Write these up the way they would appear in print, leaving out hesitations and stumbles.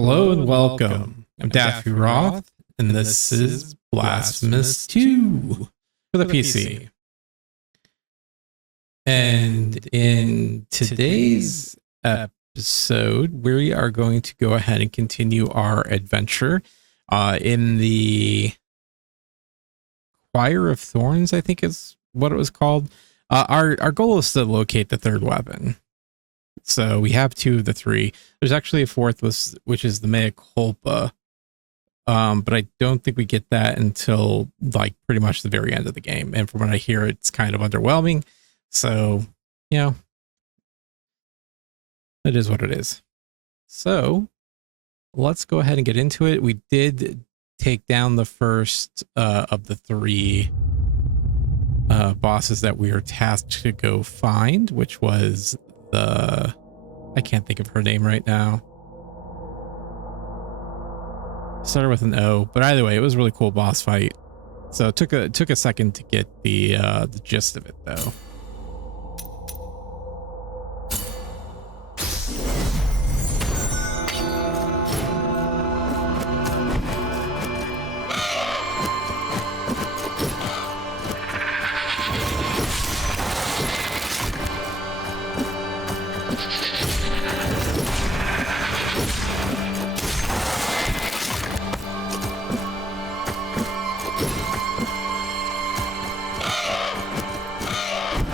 Hello and welcome. I'm Daffy Roth, and this is Blasphemous 2 for the PC. And in today's episode, we are going to go ahead and continue our adventure in the Choir of Thorns, I think is what it was called. Our goal is to locate the third weapon. So we have two of the three. There's actually a fourth, which is the Mea Culpa. But I don't think we get that until like pretty much the very end of the game. And from what I hear, it's kind of underwhelming. So, you know, it is what it is. So let's go ahead and get into it. We did take down the first of the three bosses that we were tasked to go find, which was I can't think of her name right now. Started with an O, but either way, it was a really cool boss fight. So it took a second to get the gist of it though.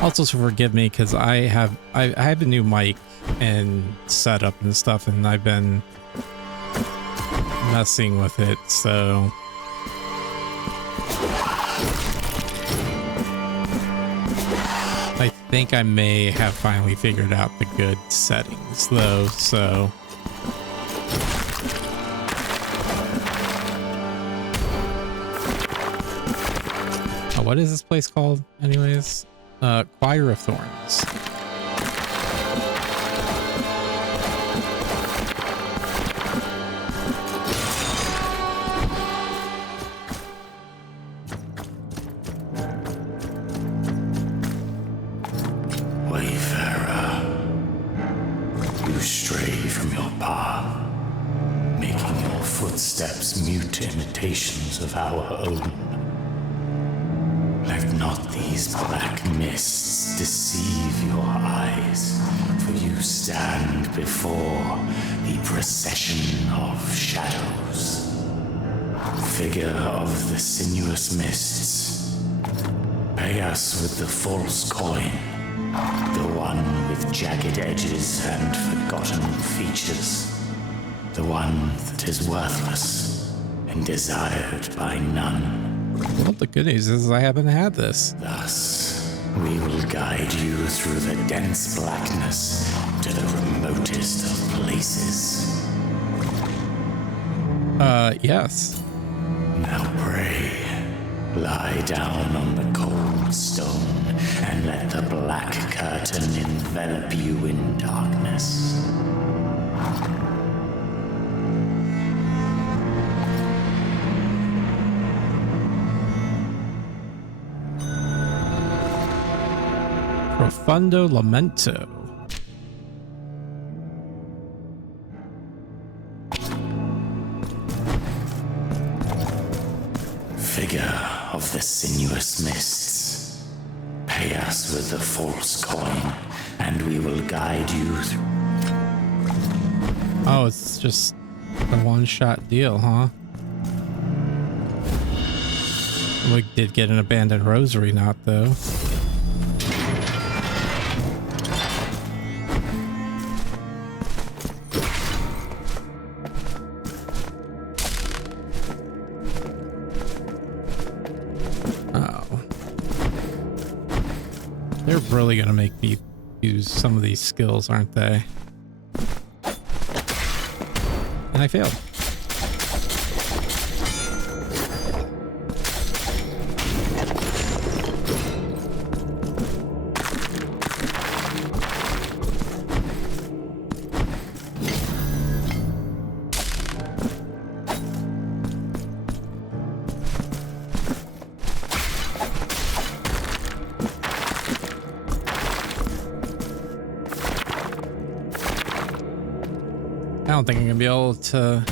Also, forgive me because I have a new mic and setup and stuff, and I've been messing with it, so I think I may have finally figured out the good settings though, so what is this place called anyways? Choir of Thorns. Wayfarer, you stray from your path, making your footsteps mute imitations of our own. Let not these black mists deceive your eyes, for you stand before the procession of shadows. Figure of the sinuous mists, pay us with the false coin, the one with jagged edges and forgotten features, the one that is worthless and desired by none. Well, the good news is I haven't had this. Thus, we will guide you through the dense blackness to the remotest of places. Yes. Now pray, lie down on the cold stone, and let the black curtain envelop you in darkness. Profundo Lamento. Figure of the sinuous mists, pay us with the false coin, and we will guide you through. Oh, it's just a one-shot deal, huh? We did get an abandoned rosary knot, though. They're really gonna make me use some of these skills, aren't they? And I failed. don't think I'm gonna be able to.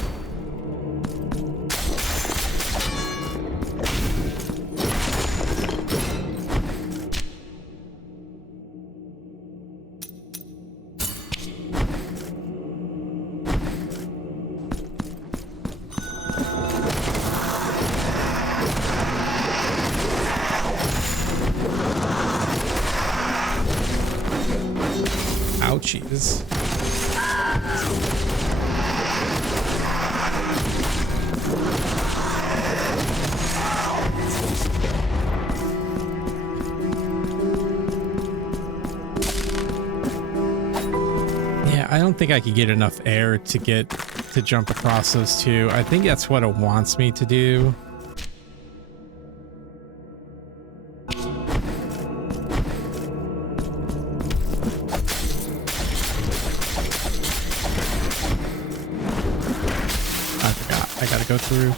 Ouchies. Yeah, I don't think I could get enough air to jump across those two. I think that's what it wants me to do. I gotta go through.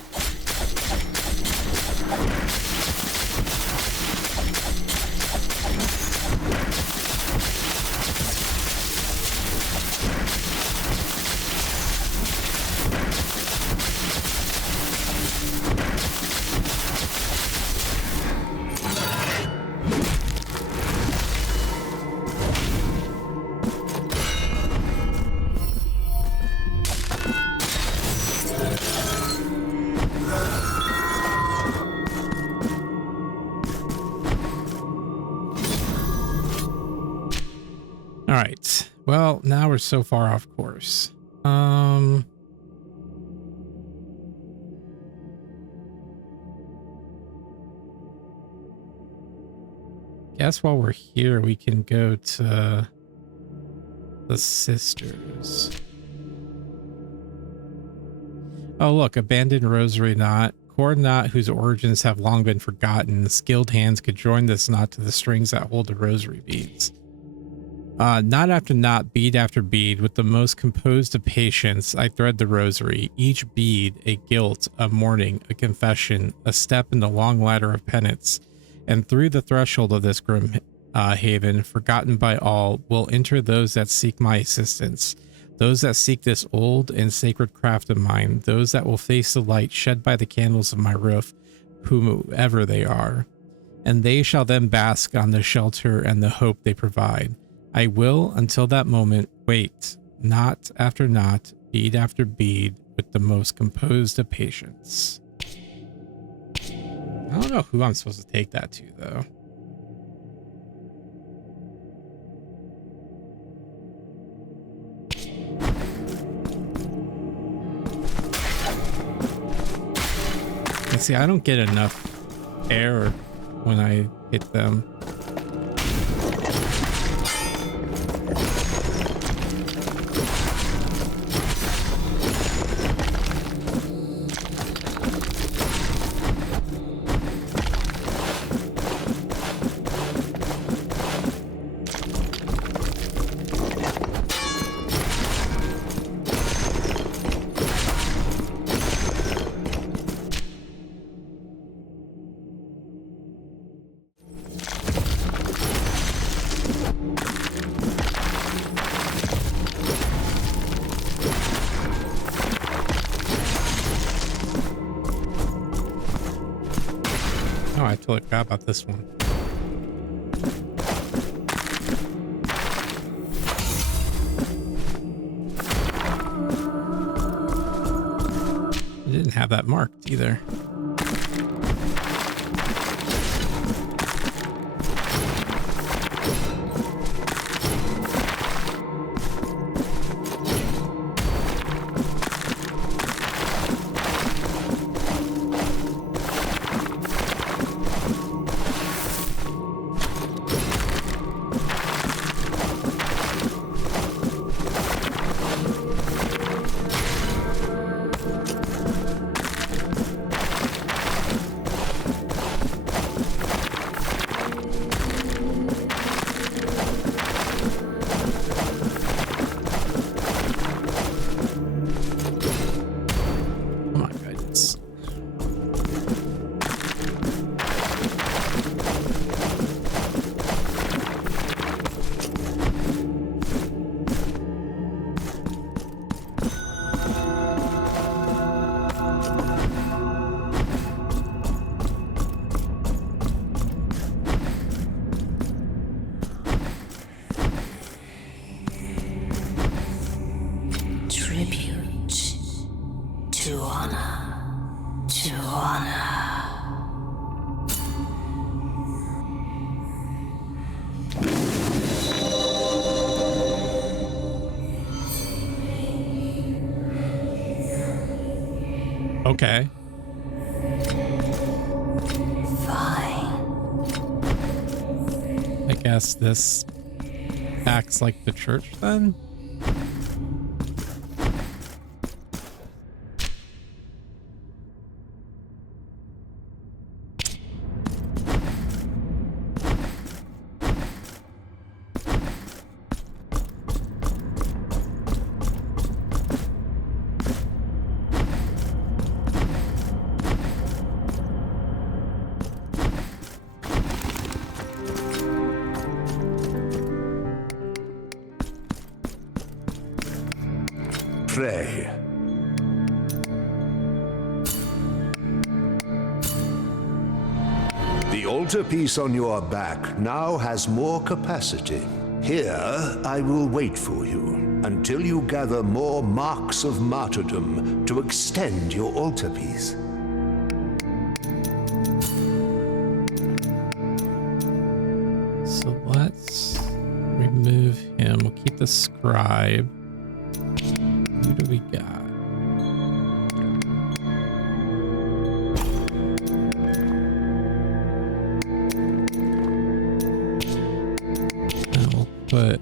All right. Well, now we're so far off course. Guess while we're here, we can go to the sisters. Oh, look, abandoned rosary knot. Cord knot whose origins have long been forgotten. Skilled hands could join this knot to the strings that hold the rosary beads. Knot after knot, bead after bead, with the most composed of patience, I thread the rosary. Each bead a guilt, a mourning, a confession, a step in the long ladder of penance. And through the threshold of this grim haven, forgotten by all, will enter those that seek my assistance. Those that seek this old and sacred craft of mine. Those that will face the light shed by the candles of my roof, whomever they are. And they shall then bask on the shelter and the hope they provide. I will, until that moment, wait, knot after knot, bead after bead, with the most composed of patience. I don't know who I'm supposed to take that to, though. And see, I don't get enough air when I hit them. Oh, I totally forgot about this one. I didn't have that marked either. Okay. Fine. I guess this acts like the church then? Pray. The altarpiece on your back now has more capacity. Here, I will wait for you until you gather more marks of martyrdom to extend your altarpiece. So let's remove him. We'll keep the scribe. Who do we got? And we'll put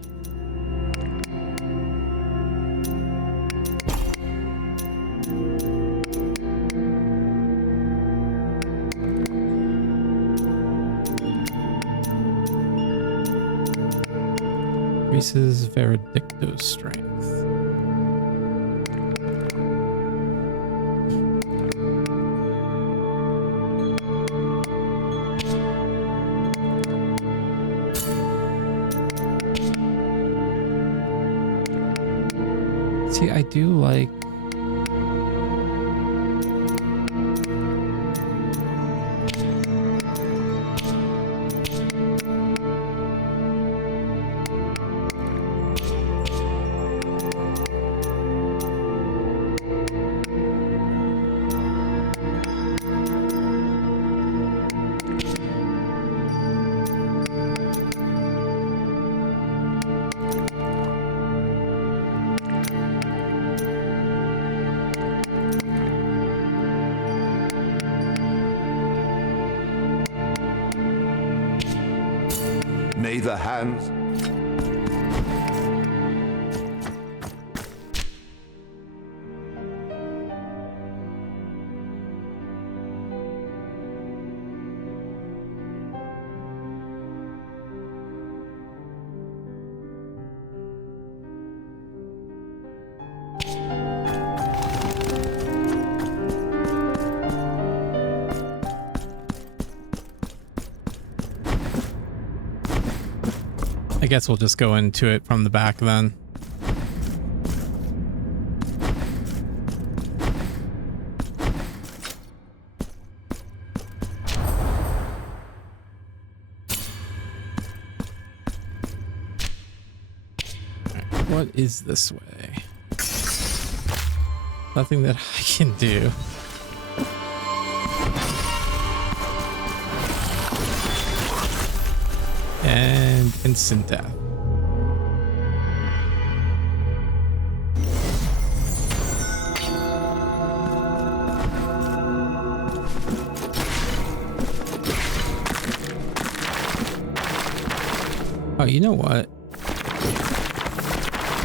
increases Veredicto's strength. See, I do like May the hands... I guess we'll just go into it from the back then. Alright, what is this way? Nothing that I can do. And instant death. Oh, you know what?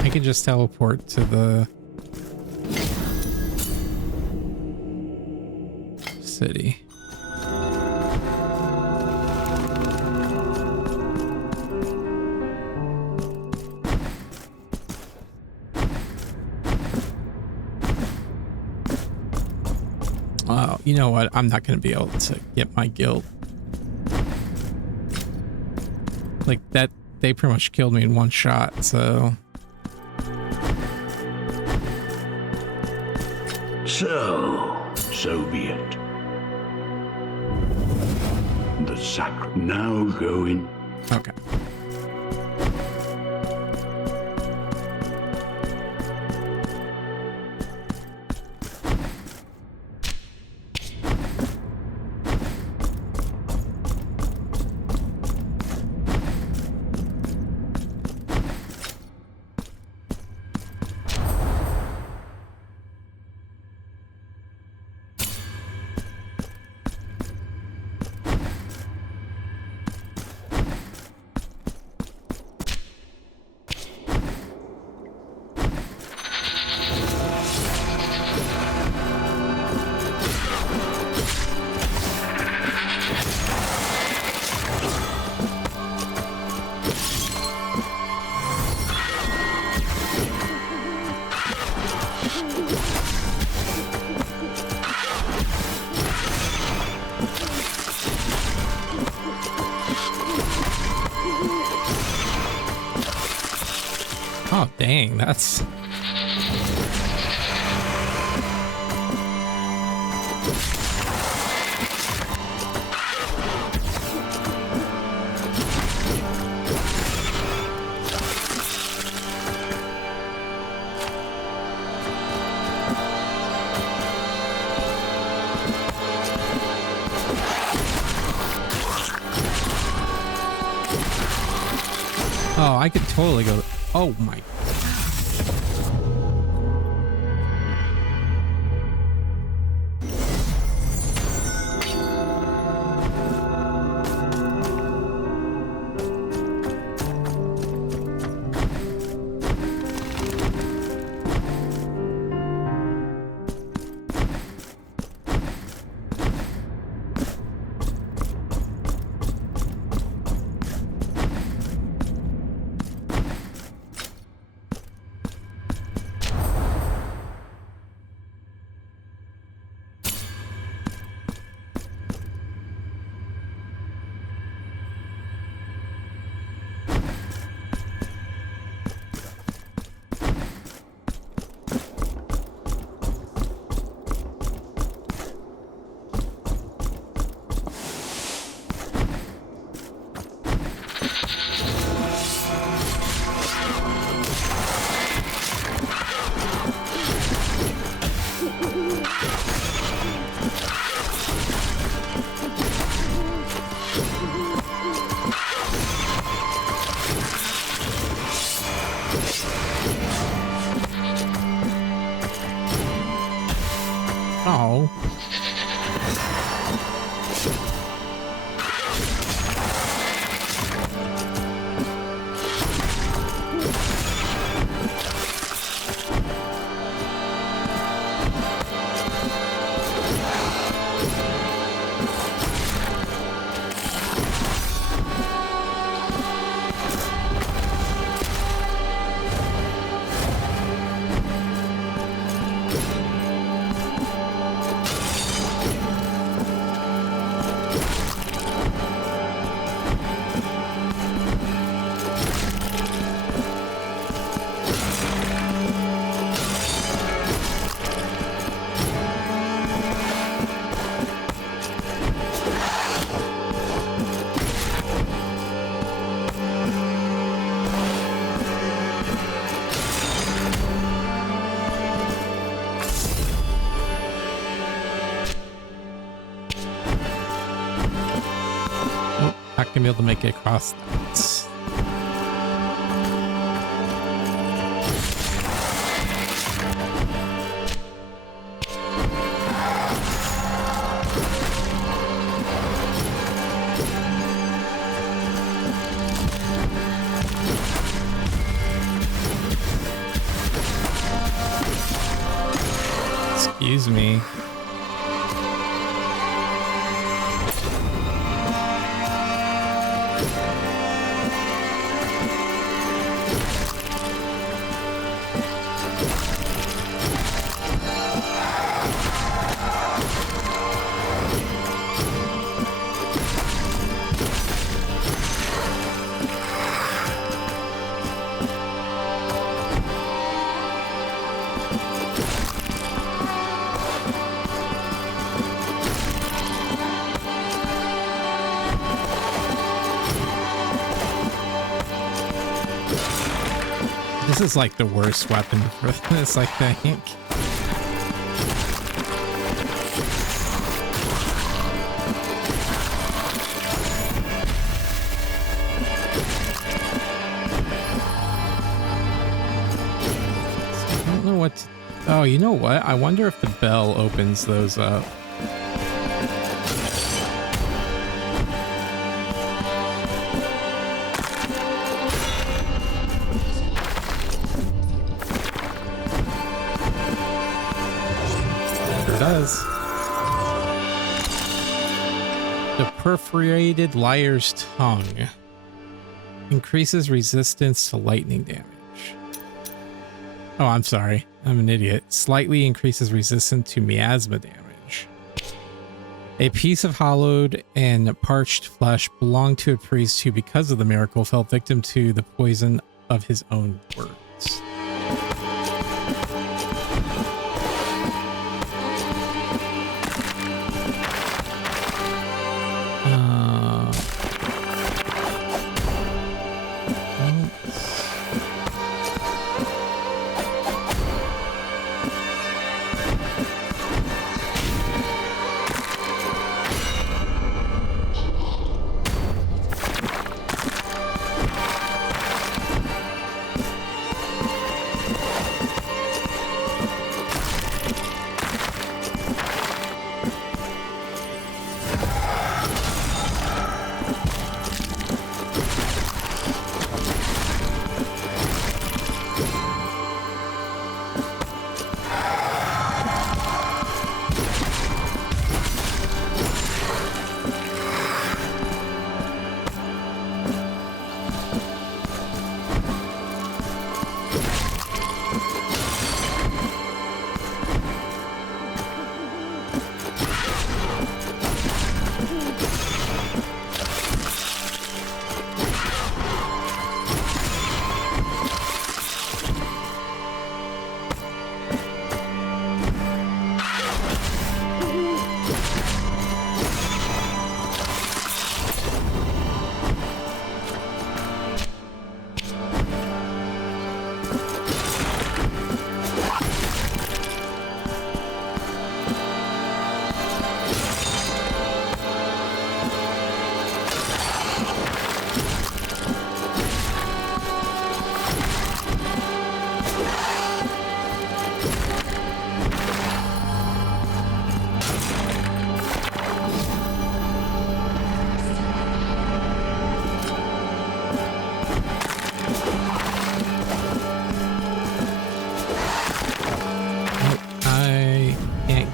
I could just teleport to the city. Oh, you know what? I'm not going to be able to get my guild. Like that, they pretty much killed me in one shot, so. So be it. The sack now go in. Okay. Oh, dang, that's... Oh, I could totally go... Oh my... Oh. Not gonna be able to make it across that. Excuse me. This is like the worst weapon for this, I think. I don't know what to... Oh, you know what? I wonder if the bell opens those up. Does. The perforated liar's tongue increases resistance to lightning damage. Oh, I'm sorry. I'm an idiot. Slightly increases resistance to miasma damage. A piece of hollowed and parched flesh belonged to a priest who, because of the miracle, fell victim to the poison of his own work. notes.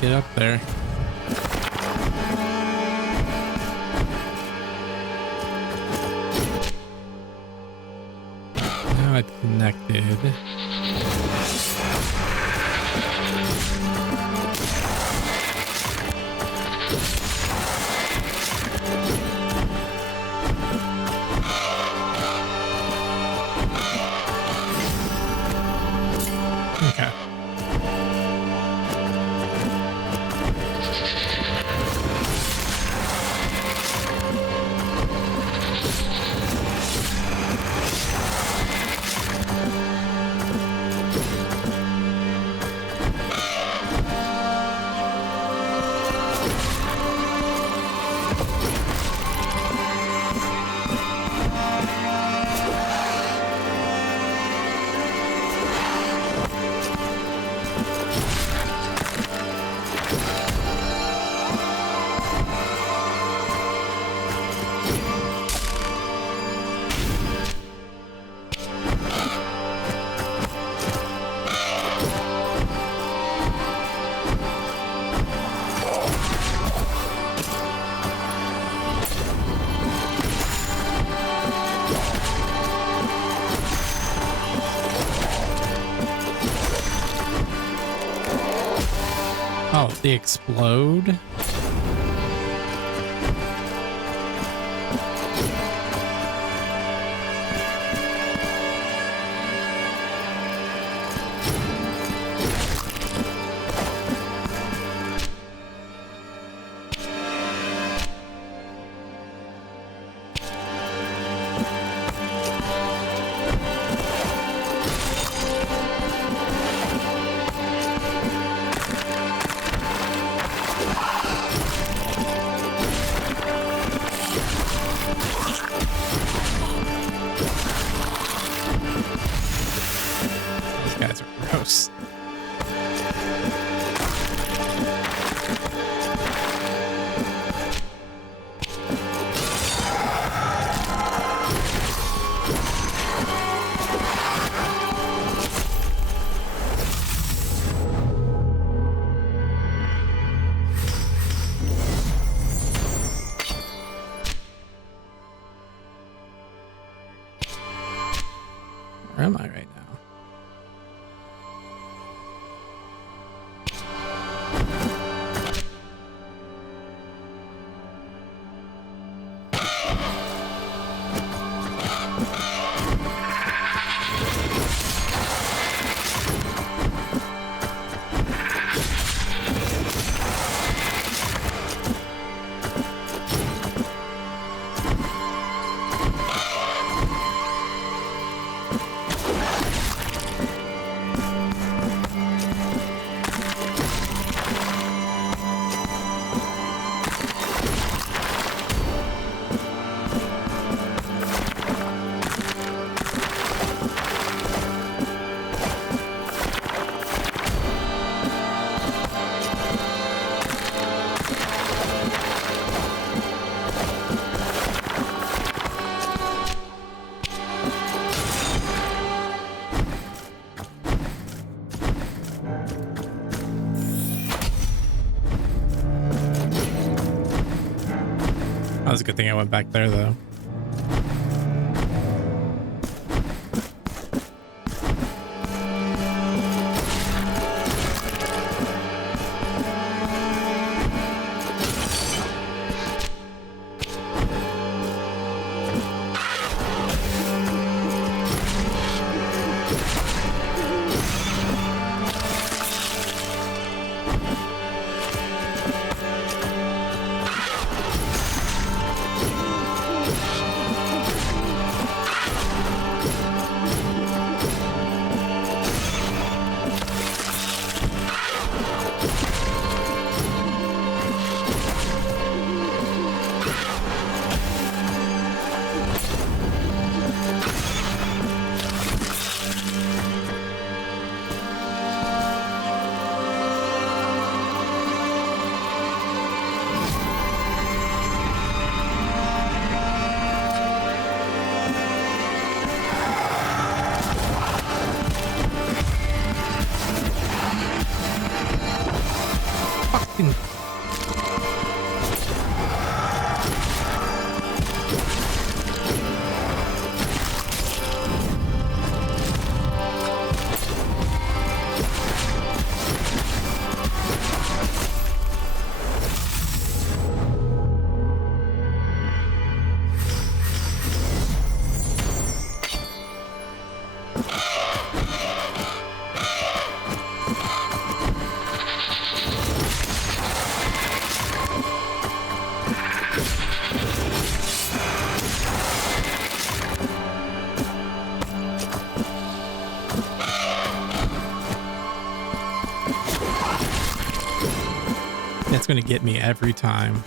Get up there. Now it's connected. Okay. Oh, they explode? Gross. Where am I right now? was a good thing I went back there, though. Fucking. That's gonna get me every time.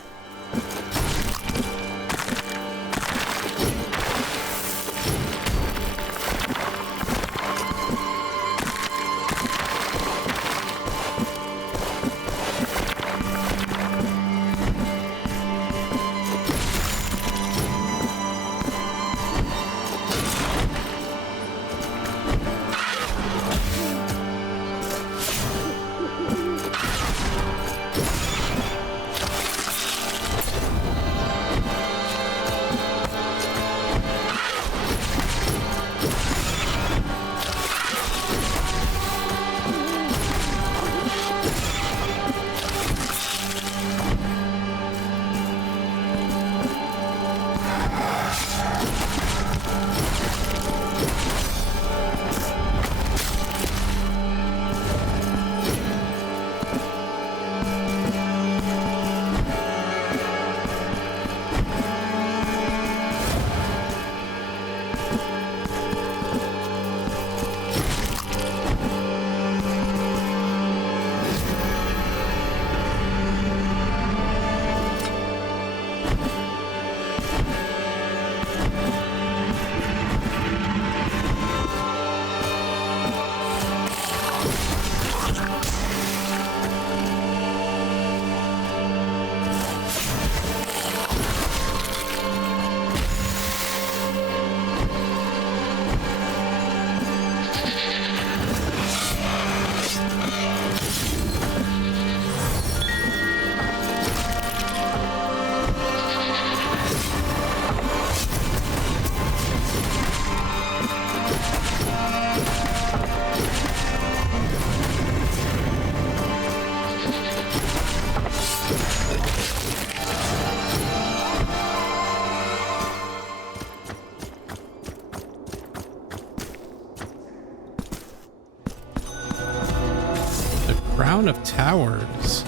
Crown of Towers.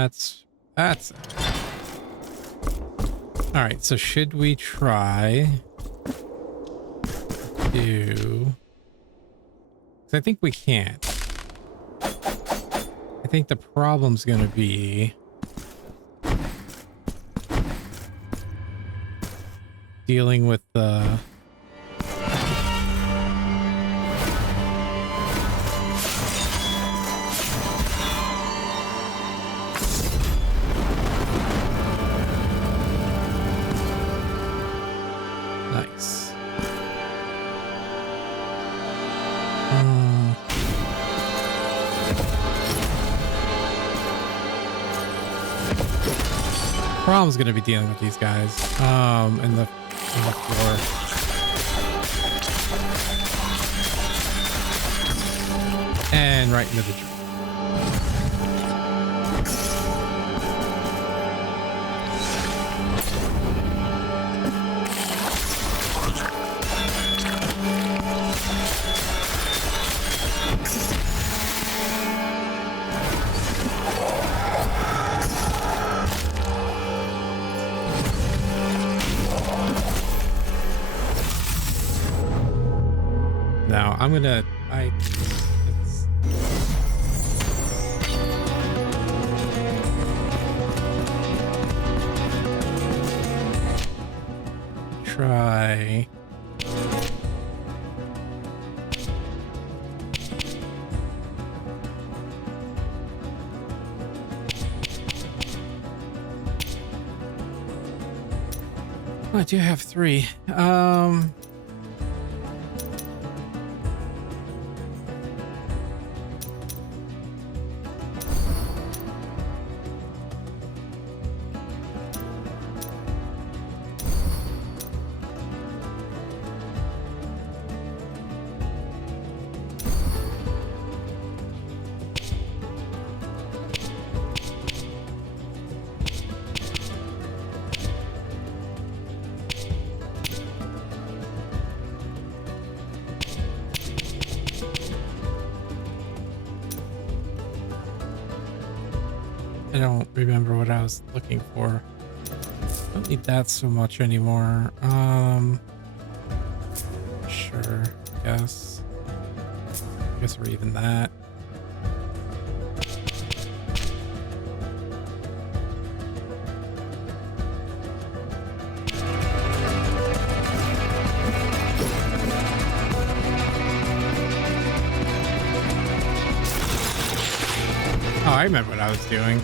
That's it. All right, so should we try to... 'cause I think we can't. I think the problem's gonna be dealing with the... Nice. Problem's gonna be dealing with these guys in the floor. And right into the tree. Now I'm gonna try I do have 3. I don't remember what I was looking for. Don't need that so much anymore. Sure, guess we're even that. Oh, I remember what I was doing.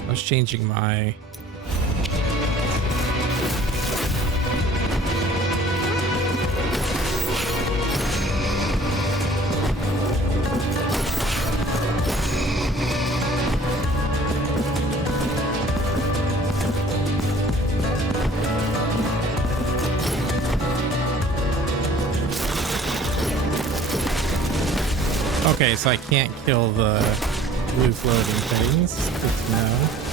I was changing my... Okay, so I can't kill the blue floating things. Good to know.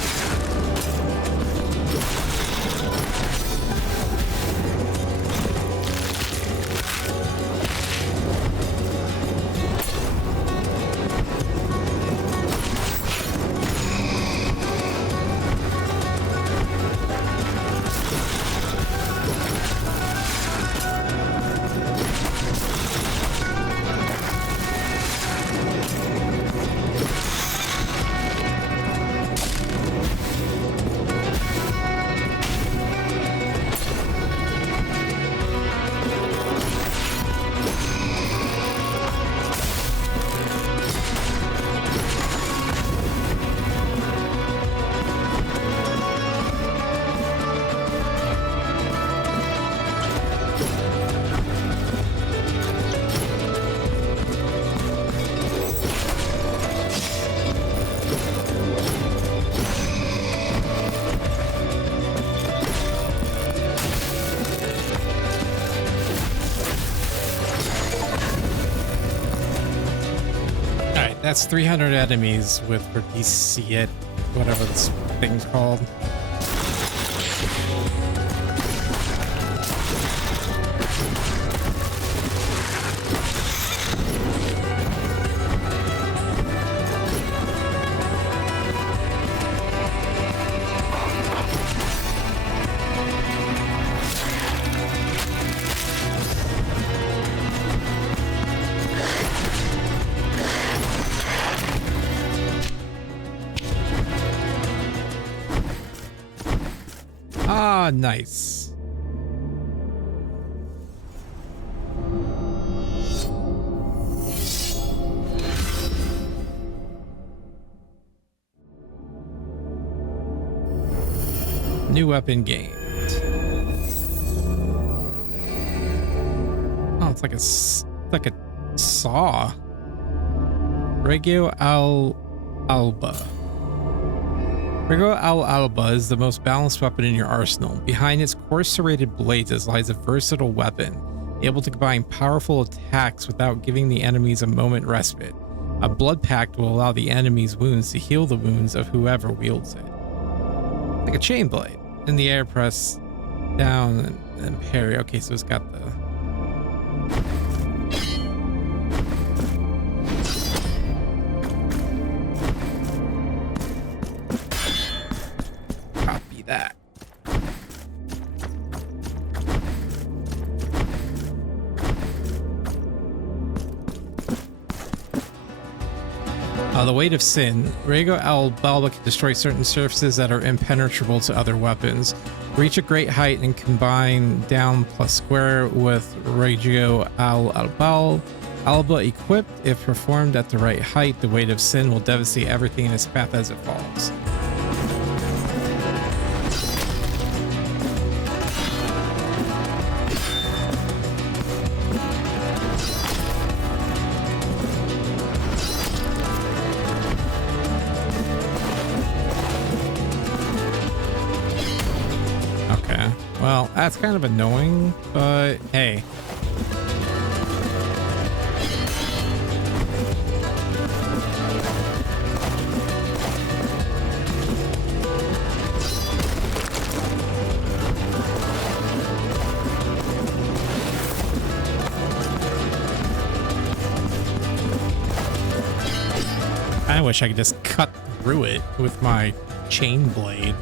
That's 300 enemies with Verdiciate, whatever this thing's called. Ah, nice. New weapon gained. Oh, it's like a saw. Ruego Alba. Ruego Alba is the most balanced weapon in your arsenal. Behind its coarse serrated blades lies a versatile weapon, able to combine powerful attacks without giving the enemies a moment respite. A blood pact will allow the enemy's wounds to heal the wounds of whoever wields it. Like a chain blade. In the air, press down and parry. Okay, so it's got the... Copy that. The weight of sin. Ruego Alba can destroy certain surfaces that are impenetrable to other weapons. Reach a great height and combine down plus square with Ruego Alba equipped. If performed at the right height, the weight of sin will devastate everything in its path as it falls. Well, that's kind of annoying, but hey. I wish I could just cut through it with my chain blade.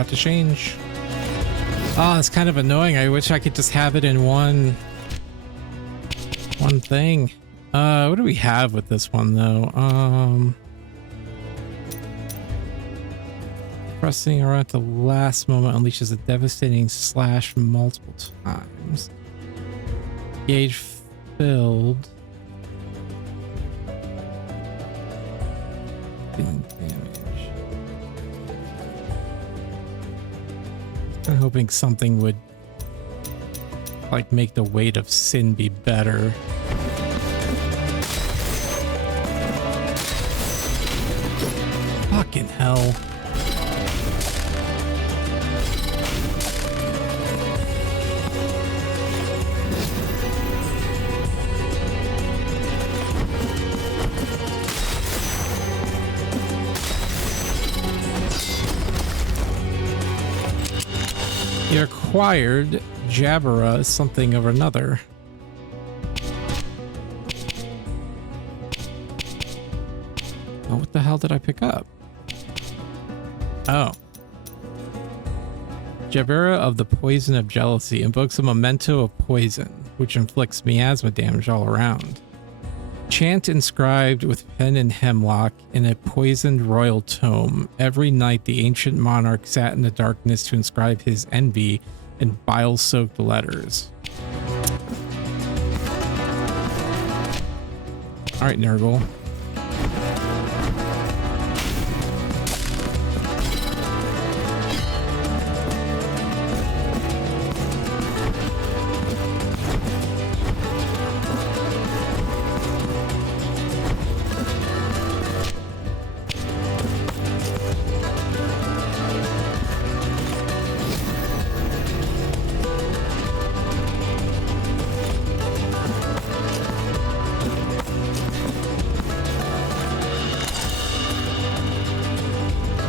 forgot to change. Oh, it's kind of annoying. I wish I could just have it in one thing. What do we have with this one though? Pressing around at the last moment unleashes a devastating slash multiple times. Gauge filled. Dealing damage. I'm hoping something would like make the weight of sin be better. Fucking hell. You acquired Jabra something or another. Oh, what the hell did I pick up? Oh. Jabra of the Poison of Jealousy invokes a memento of poison, which inflicts miasma damage all around. Chant inscribed with pen and hemlock in a poisoned royal tome. Every night the ancient monarch sat in the darkness to inscribe his envy in bile-soaked letters. All right, Nurgle.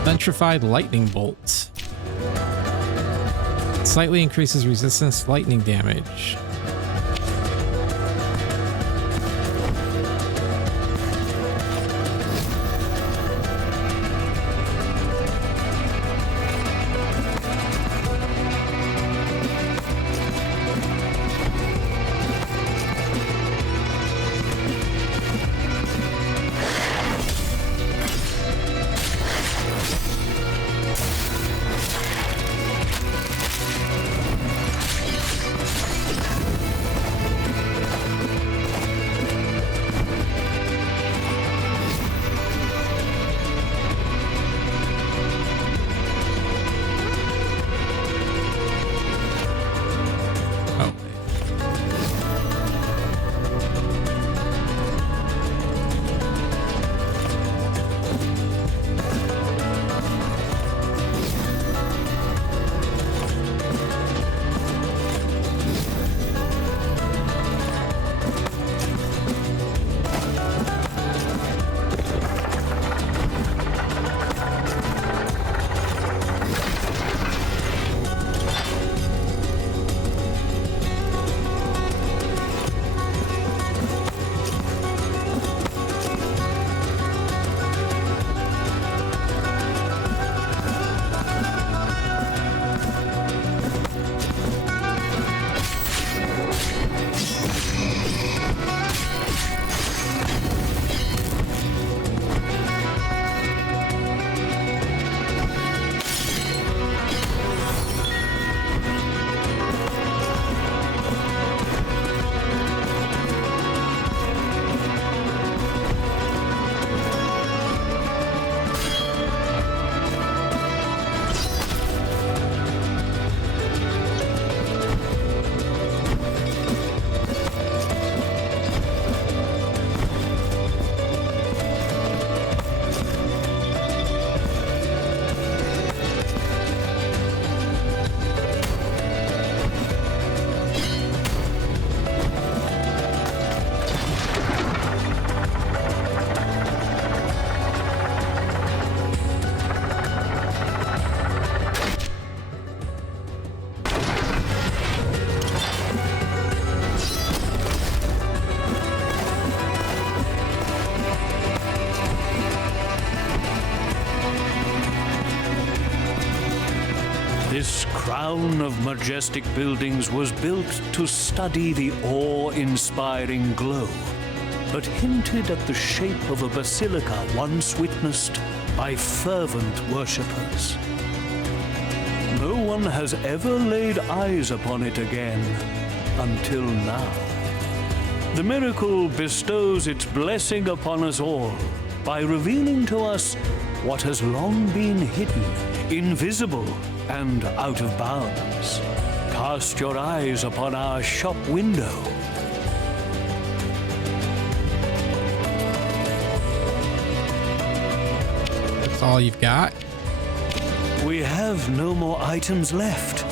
Petrified lightning bolts. Slightly increases resistance to lightning damage. This crown of majestic buildings was built to study the awe-inspiring glow, but hinted at the shape of a basilica once witnessed by fervent worshippers. No one has ever laid eyes upon it again until now. The miracle bestows its blessing upon us all by revealing to us what has long been hidden, invisible, and out of bounds. Cast your eyes upon our shop window. That's all you've got? We have no more items left,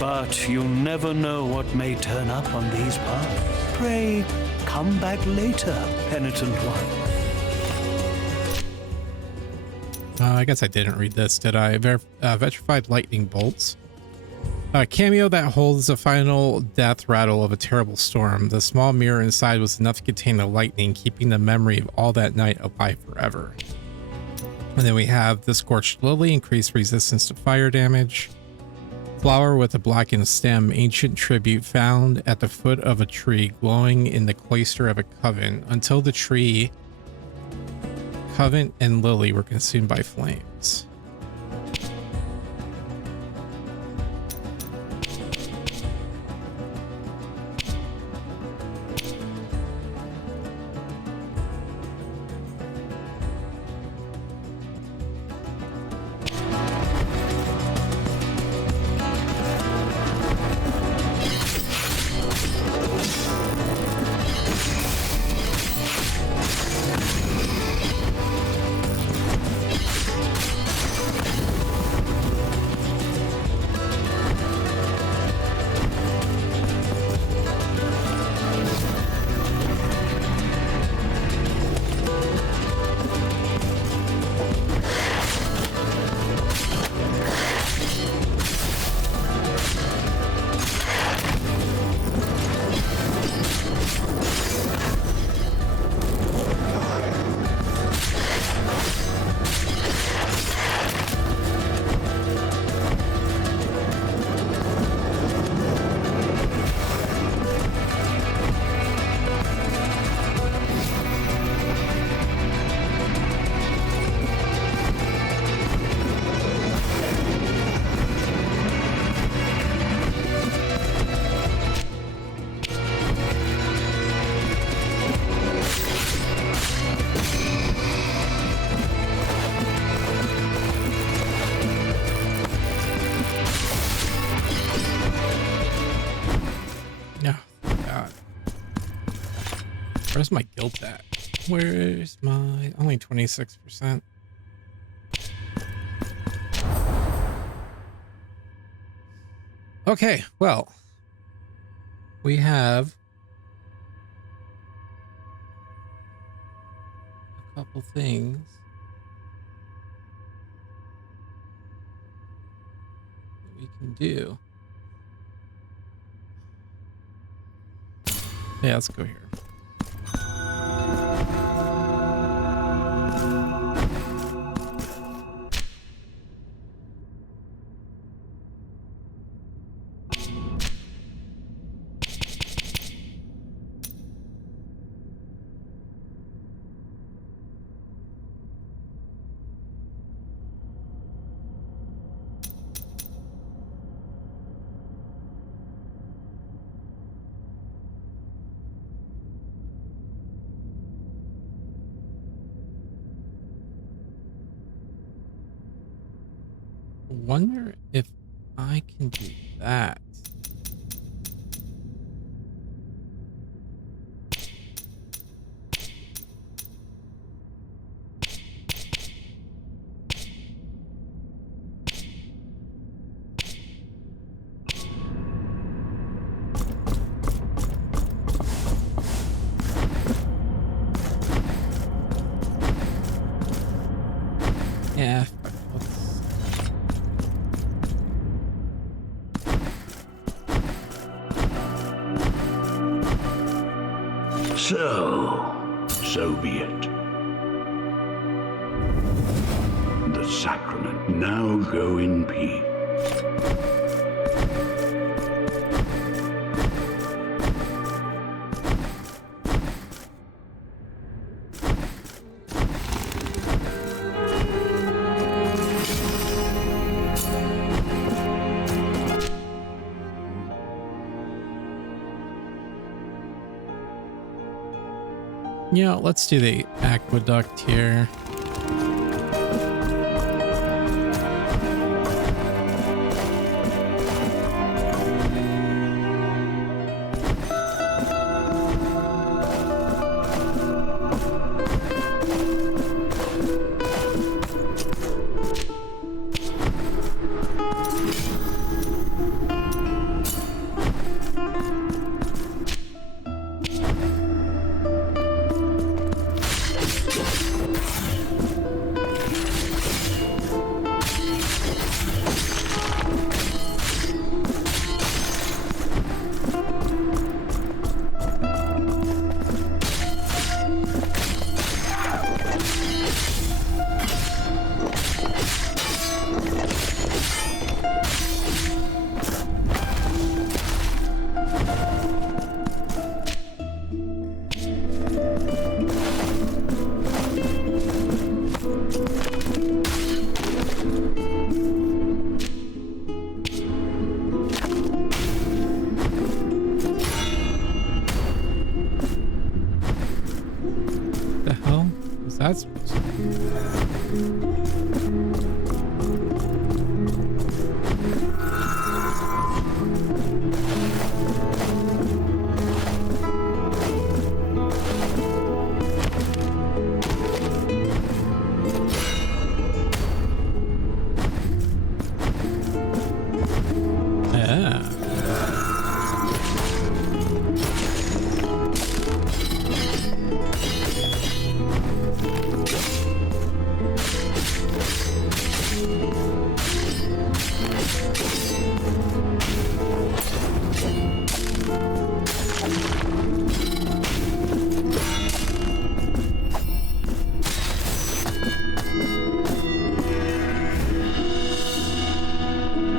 but you never know what may turn up on these paths. Pray, come back later, Penitent One. I guess I didn't read this, did I? Vitrified lightning bolts. A cameo that holds the final death rattle of a terrible storm. The small mirror inside was enough to contain the lightning, keeping the memory of all that night alive forever. And then we have the Scorched Lily, increased resistance to fire damage. Flower with a blackened stem, ancient tribute found at the foot of a tree glowing in the cloister of a coven. Until the tree, coven and lily were consumed by flames. Where's my guilt at? Where's my... only 26%. Okay, well. We have... a couple things. That we can do. Yeah, let's go here. Wonder if I can do that. Yeah. So be it. The sacrament. Now go in peace. You know, let's do the aqueduct here. That's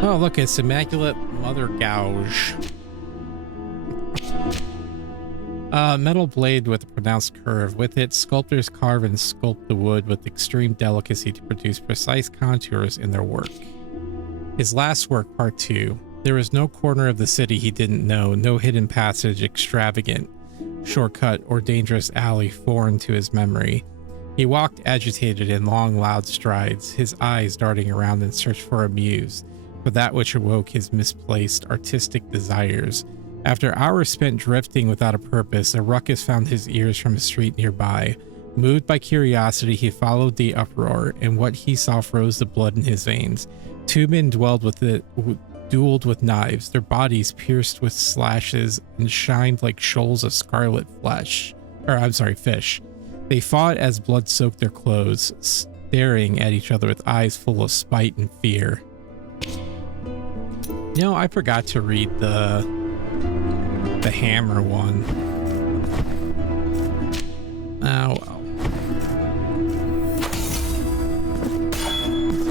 oh, look, it's Immaculate Mother Gouge. Metal blade with a pronounced curve. With it, sculptors carve and sculpt the wood with extreme delicacy to produce precise contours in their work. His last work, Part 2. There was no corner of the city he didn't know, no hidden passage, extravagant shortcut, or dangerous alley foreign to his memory. He walked agitated in long, loud strides, his eyes darting around in search for a muse, for that which awoke his misplaced artistic desires. After hours spent drifting without a purpose, a ruckus found his ears from a street nearby. Moved by curiosity, he followed the uproar, and what he saw froze the blood in his veins. Two men dueled with knives, their bodies pierced with slashes and shined like shoals of scarlet fish. They fought as blood soaked their clothes, staring at each other with eyes full of spite and fear. You know, I forgot to read the hammer one. Oh well.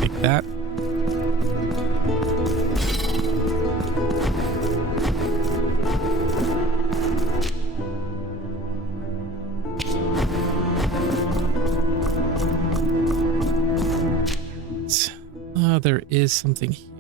Take that. There is something here.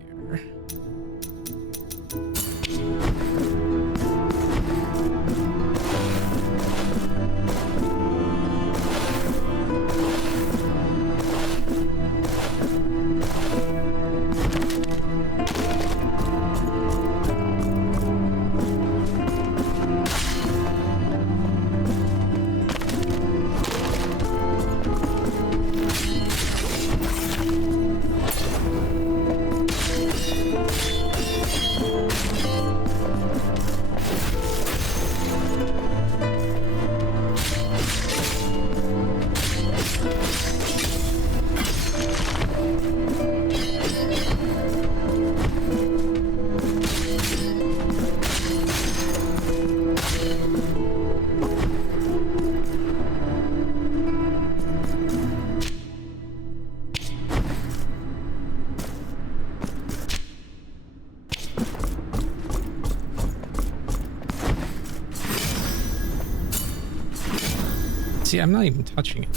See, I'm not even touching it.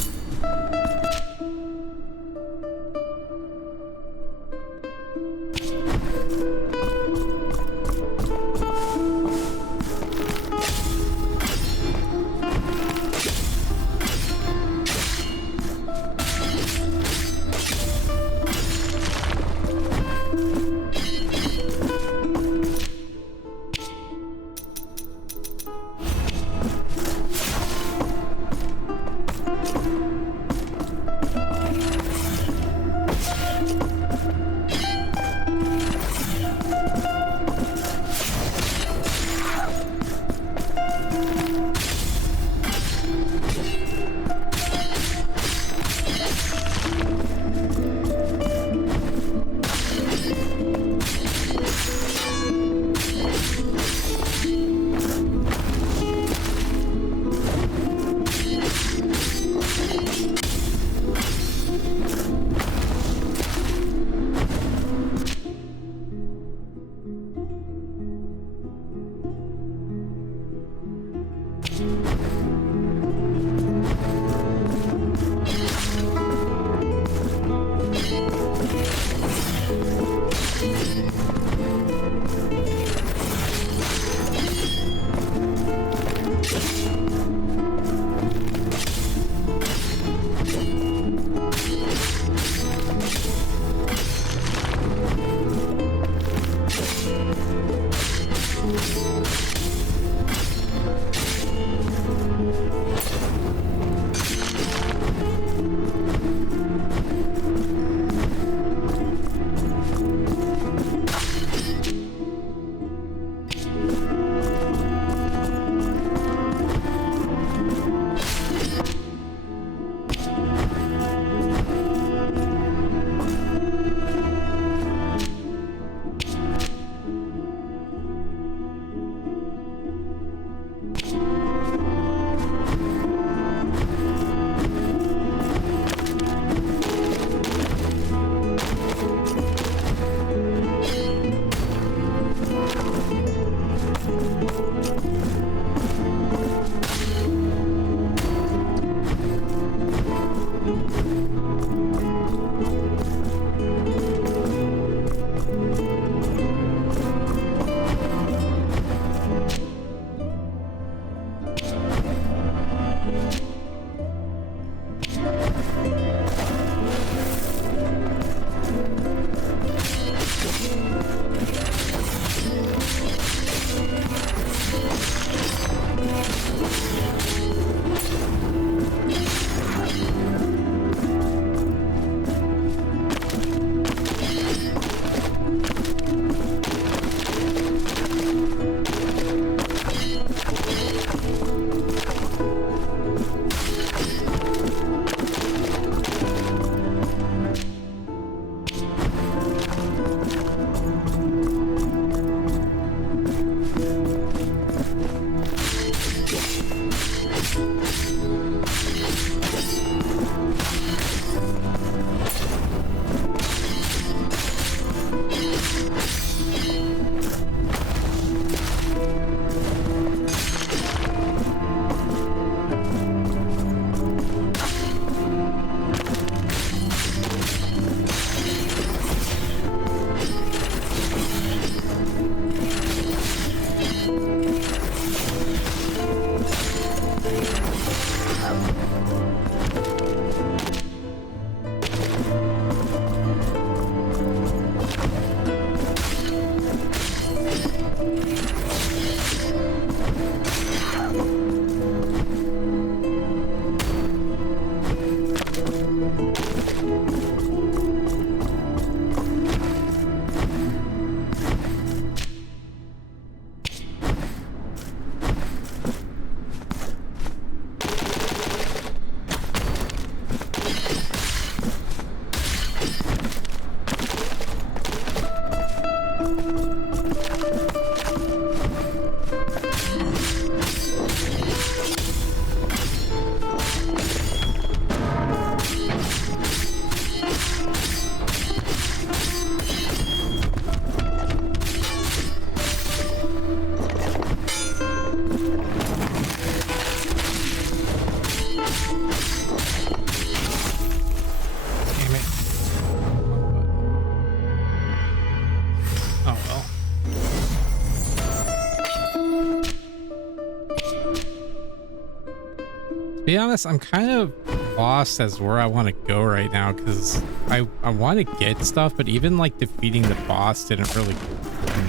Be honest, I'm kind of lost as where I want to go right now because I want to get stuff, but even like defeating the boss didn't really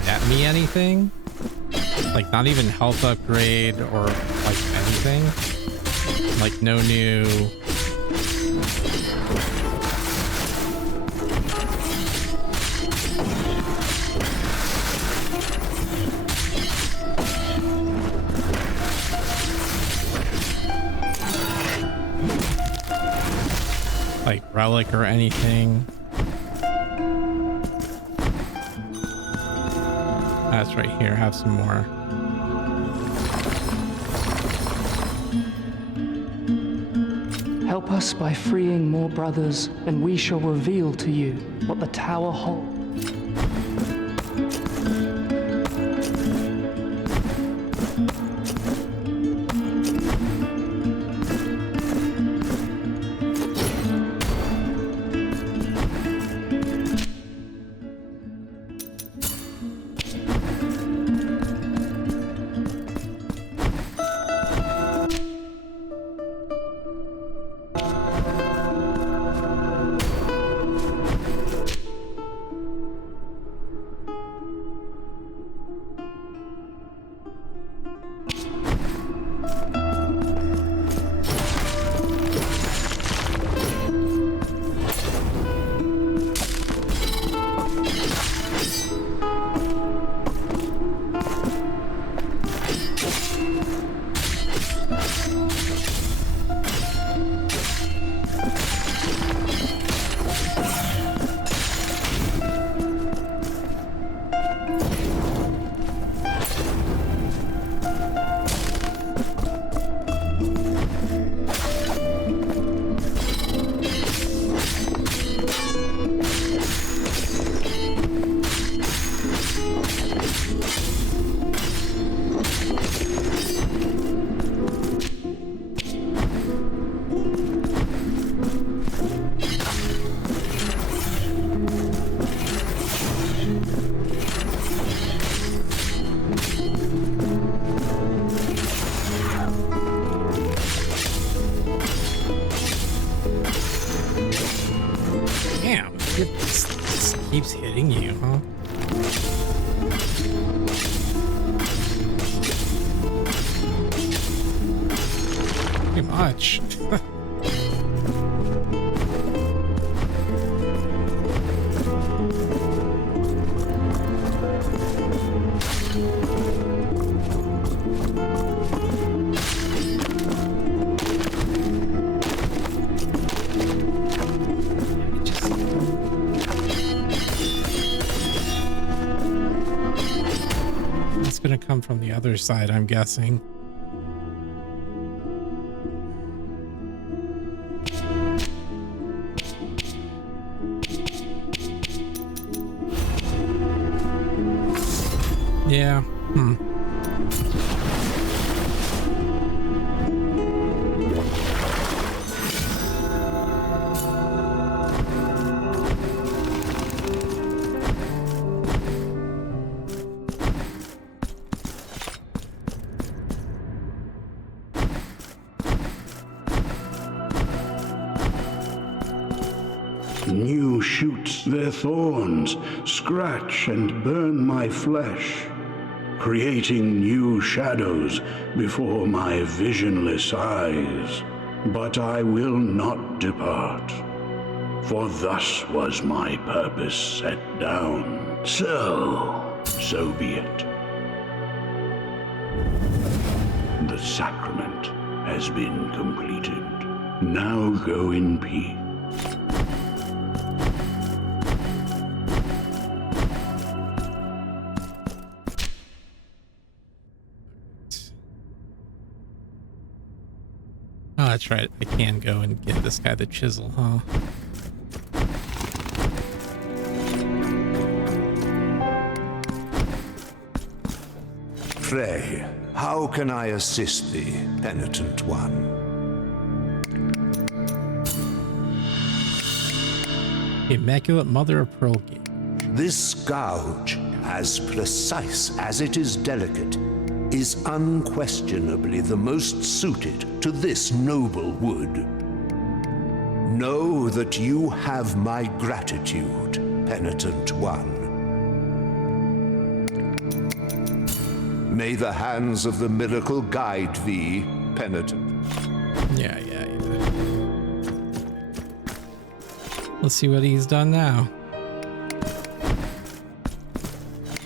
net me anything. Like not even health upgrade or like anything. Like no new like relic or anything. That's right here. Have some more. Help us by freeing more brothers, and we shall reveal to you what the tower holds. Keeps hitting you, huh? Pretty much. Gonna come from the other side, I'm guessing. Yeah. New shoots their thorns, scratch and burn my flesh, creating new shadows before my visionless eyes. But I will not depart, for thus was my purpose set down. So be it. The sacrament has been completed. Now go in peace. Oh, that's right. I can go and get this guy the chisel, huh? Pray, how can I assist thee, Penitent One? Immaculate Mother of Pearl Gate. This gouge, as precise as it is delicate, is unquestionably the most suited to this noble wood. Know that you have my gratitude, Penitent One. May the hands of the miracle guide thee, Penitent. Yeah. Let's see what he's done now.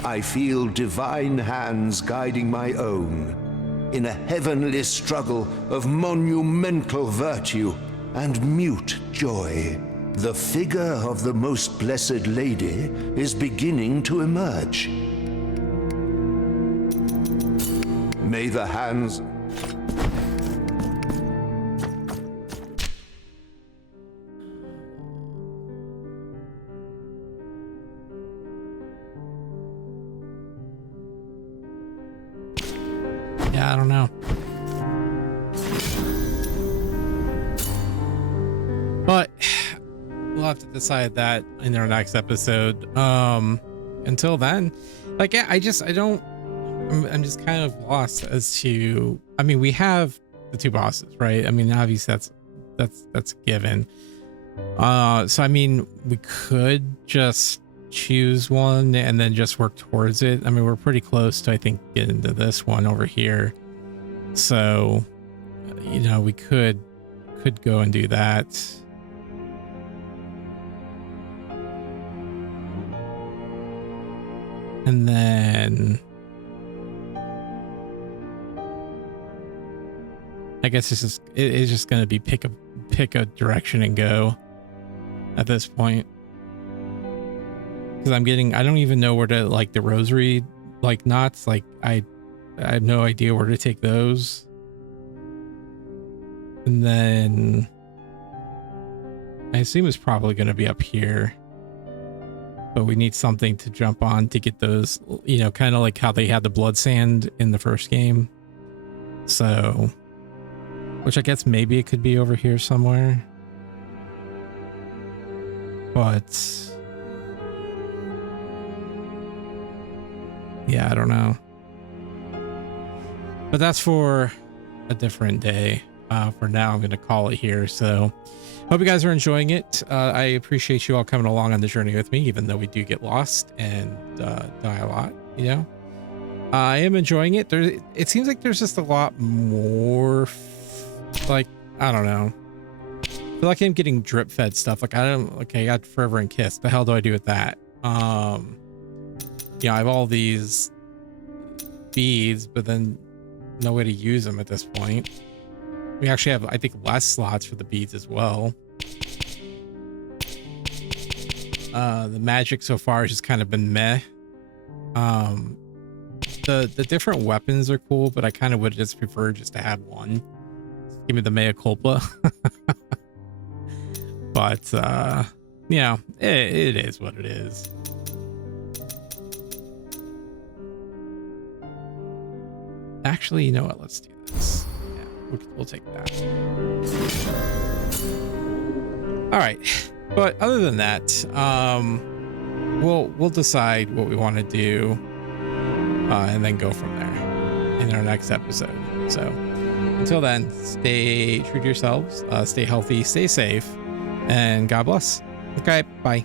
I feel divine hands guiding my own in a heavenly struggle of monumental virtue and mute joy. The figure of the most blessed lady is beginning to emerge. May the hands... Yeah, I don't know. But we'll have to decide that in our next episode. Until then, like, yeah, I'm just kind of lost as to, I mean, we have the two bosses, right? I mean, obviously that's given. So I mean, we could just choose one and then just work towards it. I mean, we're pretty close to, I think, getting to this one over here. So, you know, we could go and do that. And then I guess it's just going to be pick a direction and go at this point. Because I don't even know where to, like, the rosary, like, knots, like, I have no idea where to take those. And then I assume it's probably going to be up here. But we need something to jump on to get those, you know, kind of like how they had the blood sand in the first game. So, which I guess maybe it could be over here somewhere. But yeah, I don't know. But that's for a different day. For now, I'm going to call it here. So hope you guys are enjoying it. I appreciate you all coming along on the journey with me, even though we do get lost and die a lot, you know. I am enjoying it. It seems like there's just a lot more, like, I don't know. I feel like I'm getting drip fed stuff. Like, I got Forever and Kiss. The hell do I do with that? Yeah, I have all these beads, but then no way to use them at this point. We actually have, I think, less slots for the beads as well. The magic so far has just kind of been meh. The different weapons are cool, but I kind of would just prefer just to have one. Give me the Mea Culpa. But you know, it is what it is. Actually, you know what? Let's do this. Yeah, we'll take that. All right. But other than that, we'll decide what we want to do, and then go from there in our next episode. So until then, stay true to yourselves, stay healthy, stay safe, and God bless. Okay, bye.